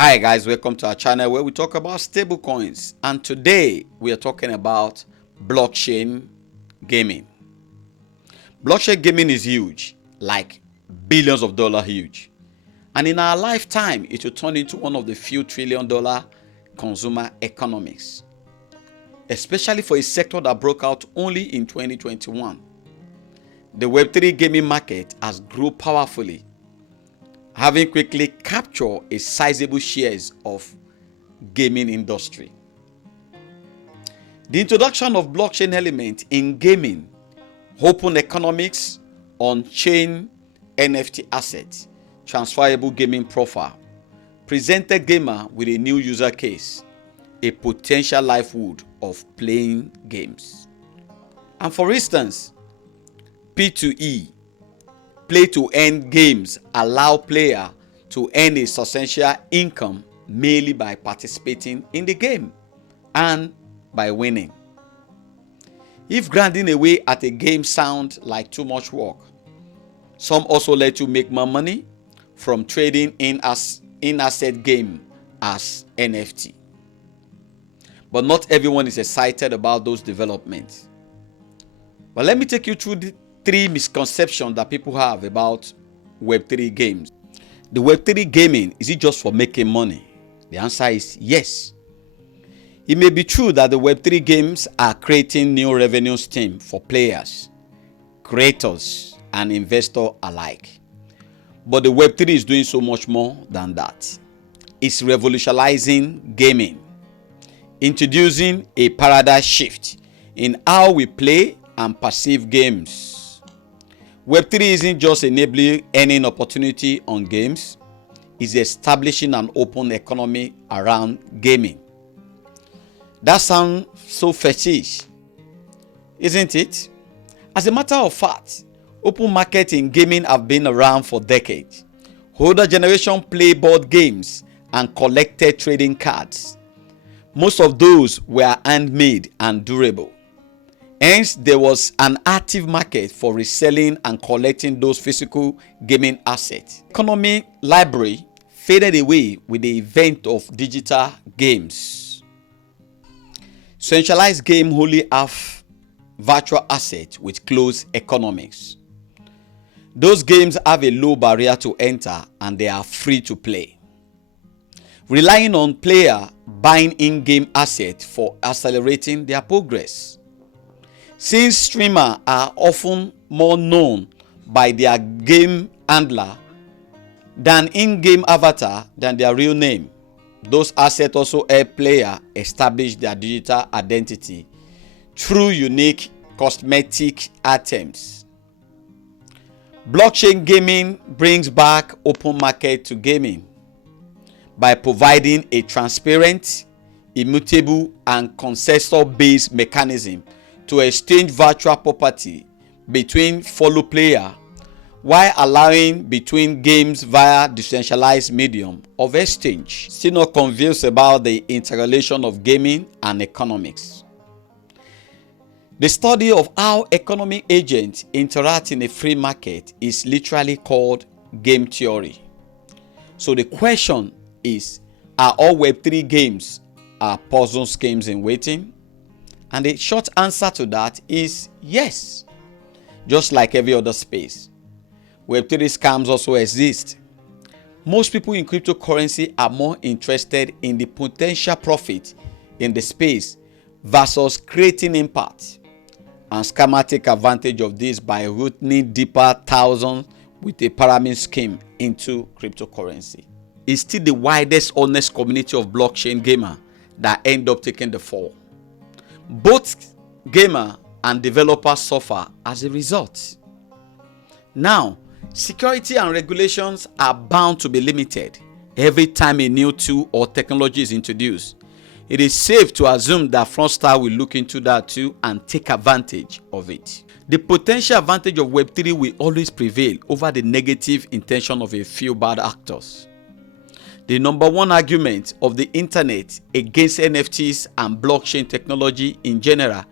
Hi guys, welcome to our channel where we talk about stable coins, and today we are talking about blockchain gaming. Blockchain gaming is huge, like billions of dollars huge, and in our lifetime it will turn into one of the few $1 trillion consumer economics, especially for a sector that broke out only in 2021. The Web3 gaming market has grown powerfully, having quickly captured a sizable shares of gaming industry. The introduction of blockchain element in gaming, open economics, on-chain NFT assets, transferable gaming profile, presented gamer with a new user case, a potential livelihood of playing games. And for instance, P2E, play to earn games allow player to earn a substantial income merely by participating in the game and by winning. If grinding away at a game sounds like too much work, some also let you make more money from trading in asset game as NFT. But not everyone is excited about those developments. But let me take you through the three misconceptions that people have about Web3 games. The Web3 gaming, is it just for making money? The answer is yes. It may be true that the Web3 games are creating new revenue stream for players, creators, and investors alike. But the Web3 is doing so much more than that. It's revolutionizing gaming, introducing a paradigm shift in how we play and perceive games. Web3 isn't just enabling earning opportunity on games, it's establishing an open economy around gaming. That sounds so fetish, isn't it? As a matter of fact, open market in gaming have been around for decades. Older generation play board games and collected trading cards. Most of those were handmade and durable. Hence, there was an active market for reselling and collecting those physical gaming assets. Economy library faded away with the advent of digital games. Centralized game only have virtual assets with closed economics. Those games have a low barrier to enter and they are free to play, relying on player buying in-game assets for accelerating their progress. Since streamers are often more known by their game handler than in-game avatar than their real name, those assets also help players establish their digital identity through unique cosmetic items. Blockchain gaming brings back open market to gaming by providing a transparent, immutable, and consensus-based mechanism to exchange virtual property between fellow players while allowing between games via decentralized medium of exchange. Still not convinced about the interrelation of gaming and economics. The study of how economic agents interact in a free market is literally called game theory. So the question is, are all Web3 games puzzle schemes in waiting? And the short answer to that is yes. Just like every other space, Web3 scams also exist. Most people in cryptocurrency are more interested in the potential profit in the space versus creating impact. And scammers take advantage of this by routing deeper thousands with a pyramid scheme into cryptocurrency. It's still the widest honest community of blockchain gamers that end up taking the fall. Both gamer and developers suffer as a result. Now, security and regulations are bound to be limited every time a new tool or technology is introduced. It is safe to assume that fraudsters will look into that too and take advantage of it. The potential advantage of Web3 will always prevail over the negative intention of a few bad actors. The number one argument of the internet against NFTs and blockchain technology in general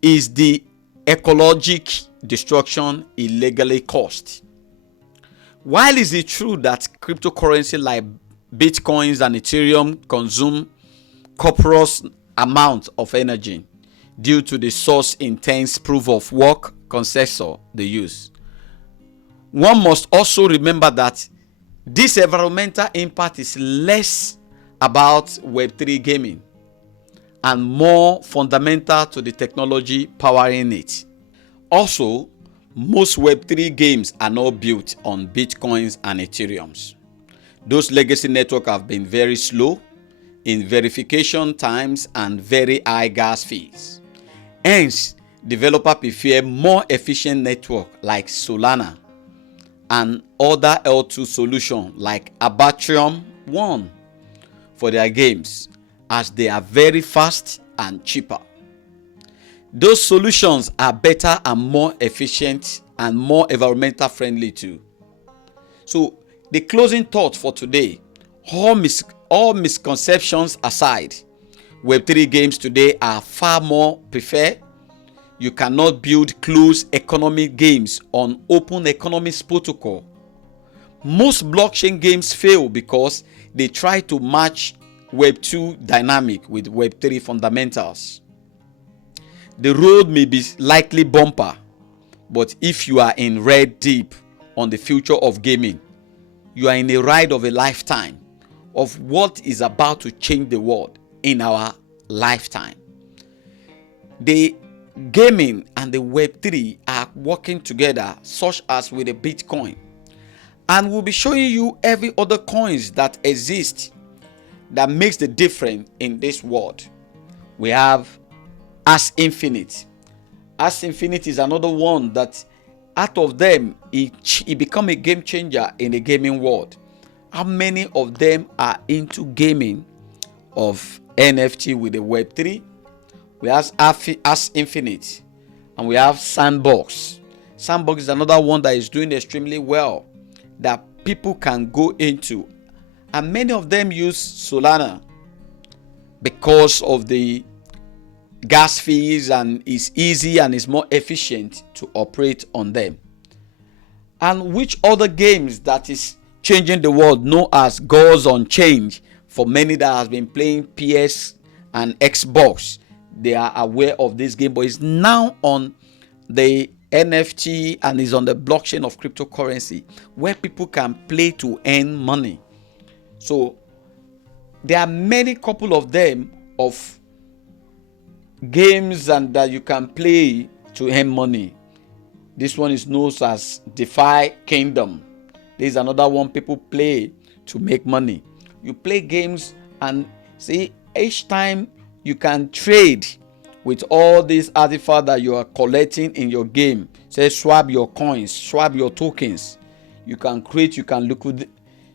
is the ecologic destruction illegally caused. While it is true that cryptocurrency like Bitcoins and Ethereum consume copious amount of energy due to the source intense proof of work consensus they use. One must also remember that this environmental impact is less about Web3 gaming and more fundamental to the technology powering it. Also, most Web3 games are not built on Bitcoins and Ethereums. Those legacy networks have been very slow in verification times and very high gas fees. Hence, developers prefer more efficient network like Solana and other L2 solutions like Arbitrum One for their games, as they are very fast and cheaper. Those solutions are better and more efficient and more environmental friendly too. So the closing thought for today, all misconceptions aside, Web3 games today are far more preferred. You cannot build closed economic games on open economics protocol. Most blockchain games fail because they try to match Web2 dynamic with Web3 fundamentals. The road may be likely bumper, but if you are in red deep on the future of gaming, you are in a ride of a lifetime of what is about to change the world in our lifetime. The gaming and the Web3 are working together, such as with the Bitcoin. And we'll be showing you every other coins that exist that makes the difference in this world. We have As Infinite. As Infinite is another one that out of them, it become a game changer in the gaming world. How many of them are into gaming of NFT with the Web3? We have As Infinite and we have Sandbox. Sandbox is another one that is doing extremely well that people can go into. And many of them use Solana because of the gas fees, and it's easy and it's more efficient to operate on them. And which other games that is changing the world known as Gods on Change, for many that has been playing PS and Xbox, they are aware of this game, but it's now on the NFT and is on the blockchain of cryptocurrency where people can play to earn money. So there are many couple of them of games and that you can play to earn money. This one is known as DeFi Kingdom. There's another one people play to make money. You play games and see each time you can trade with all these artifacts that you are collecting in your game. Say swap your coins, swap your tokens. You can create, you can liquidate,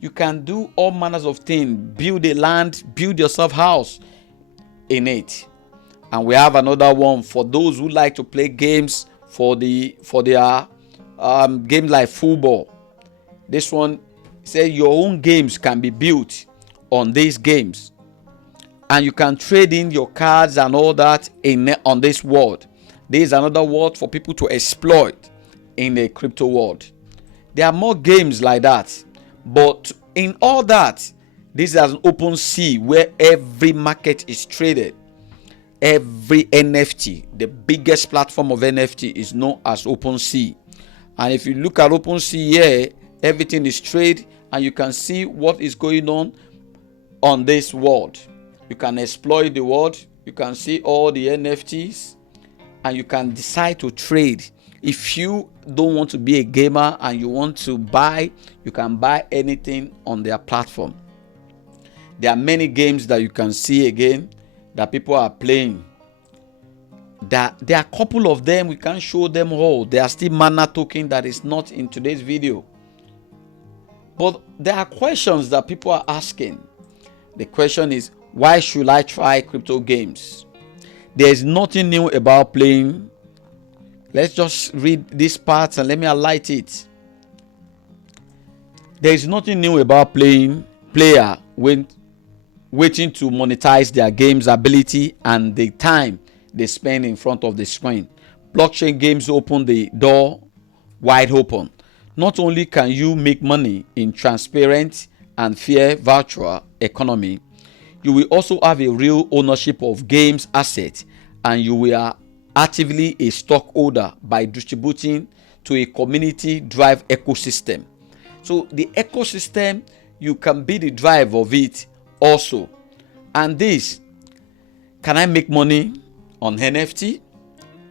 you can do all manners of things. Build a land, build yourself house in it. And we have another one for those who like to play games for their games like football. This one say your own games can be built on these games, and you can trade in your cards and all that on this world. There is another world for people to exploit in the crypto world. There are more games like that, but in all that, this is an open sea where every market is traded. Every NFT, the biggest platform of NFT, is known as OpenSea. And if you look at OpenSea here, everything is trade, and you can see what is going on this world. You can exploit the world, you can see all the NFTs, and you can decide to trade. If you don't want to be a gamer and you want to buy, you can buy anything on their platform. There are many games that you can see again that people are playing. That there are a couple of them, we can't show them all. There are still Mana token that is not in today's video. But there are questions that people are asking. The question is, why should I try crypto games? There is nothing new about playing. Let's just read this part and let me highlight it. There is nothing new about player when waiting to monetize their game's ability and the time they spend in front of the screen. Blockchain games open the door wide open. Not only can you make money in transparent and fair virtual economy, you will also have a real ownership of games assets, and you will actively a stockholder by distributing to a community drive ecosystem. So the ecosystem, you can be the drive of it also. And this, can I make money on NFT?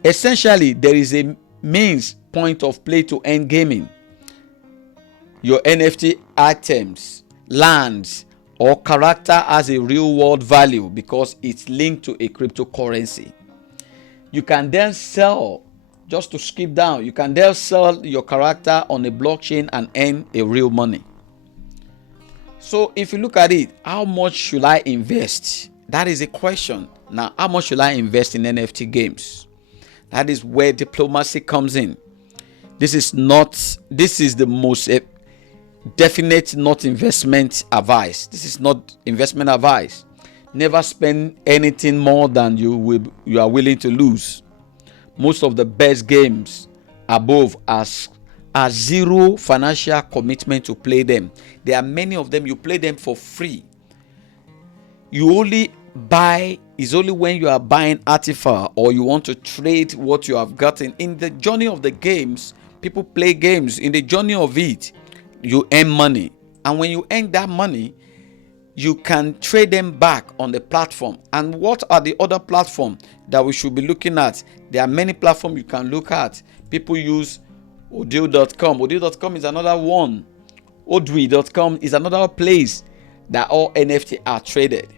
Essentially, there is a means point of play to end gaming. Your NFT items, lands, or character has a real world value because it's linked to a cryptocurrency. You can then sell, just to skip down, you can then sell your character on a blockchain and earn a real money. So if you look at it, how much should I invest? That is a question. Now, how much should I invest in NFT games? That is where diplomacy comes in. This is the most definite not investment advice. This is not investment advice. Never spend anything more than you are willing to lose. Most of the best games above are zero financial commitment to play them. There are many of them you play them for free. You only buy is only when you are buying artifact or you want to trade what you have gotten. In the journey of the games, people play games. In the journey of it, you earn money, and when you earn that money, you can trade them back on the platform. And what are the other platforms that we should be looking at? There are many platforms you can look at. People use Odoo.com. Odoo.com is another one. Odoo.com is another place that all NFT are traded.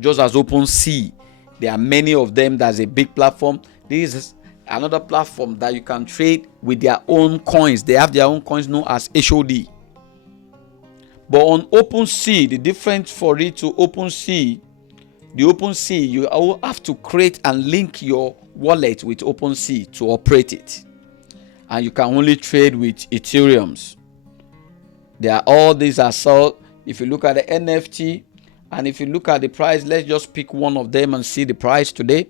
Just as OpenSea, there are many of them. That's a big platform. This is another platform that you can trade with their own coins. They have their own coins known as HOD. But on OpenSea, the difference for it to OpenSea, the OpenSea, you will have to create and link your wallet with OpenSea to operate it. And you can only trade with Ethereums. There are all these are sold. If you look at the NFT, and if you look at the price, let's just pick one of them and see the price today.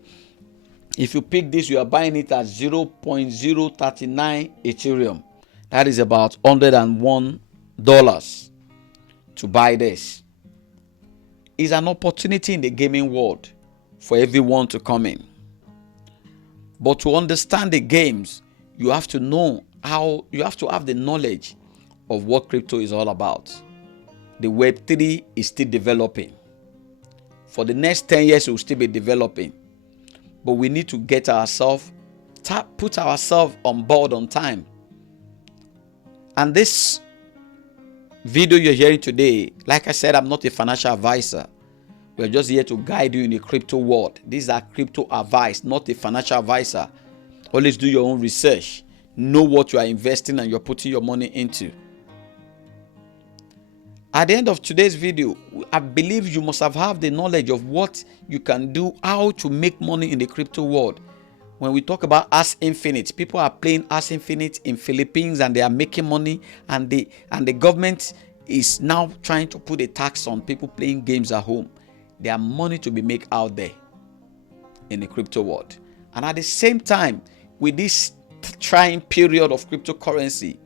If you pick this, you are buying it at 0.039 Ethereum. That is about $101 to buy this. It's an opportunity in the gaming world for everyone to come in. But to understand the games, you have to know how, you have to have the knowledge of what crypto is all about. The Web3 is still developing. For the next 10 years, it will still be developing. But we need to get ourselves, put ourselves on board on time. And this video you're hearing today, like I said, I'm not a financial advisor. We're just here to guide you in the crypto world. These are crypto advice, not a financial advisor. Always do your own research. Know what you are investing and you're putting your money into. At the end of today's video, I believe you must have had the knowledge of what you can do, how to make money in the crypto world. When we talk about Axie Infinity, people are playing Axie Infinity in Philippines and they are making money, and the government is now trying to put a tax on people playing games at home. There are money to be made out there in the crypto world. And at the same time, with this trying period of cryptocurrency,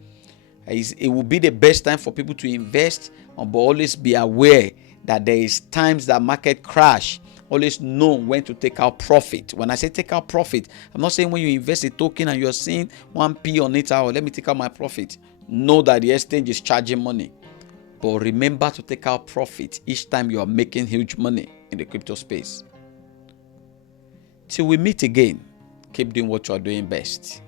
it will be the best time for people to invest, but always be aware that there is times that market crash. Always know when to take out profit. When I say take out profit, I'm not saying when you invest a token and you're seeing 1p on it, or let me take out my profit. Know that the exchange is charging money. But remember to take out profit each time you are making huge money in the crypto space. Till we meet again, keep doing what you are doing best.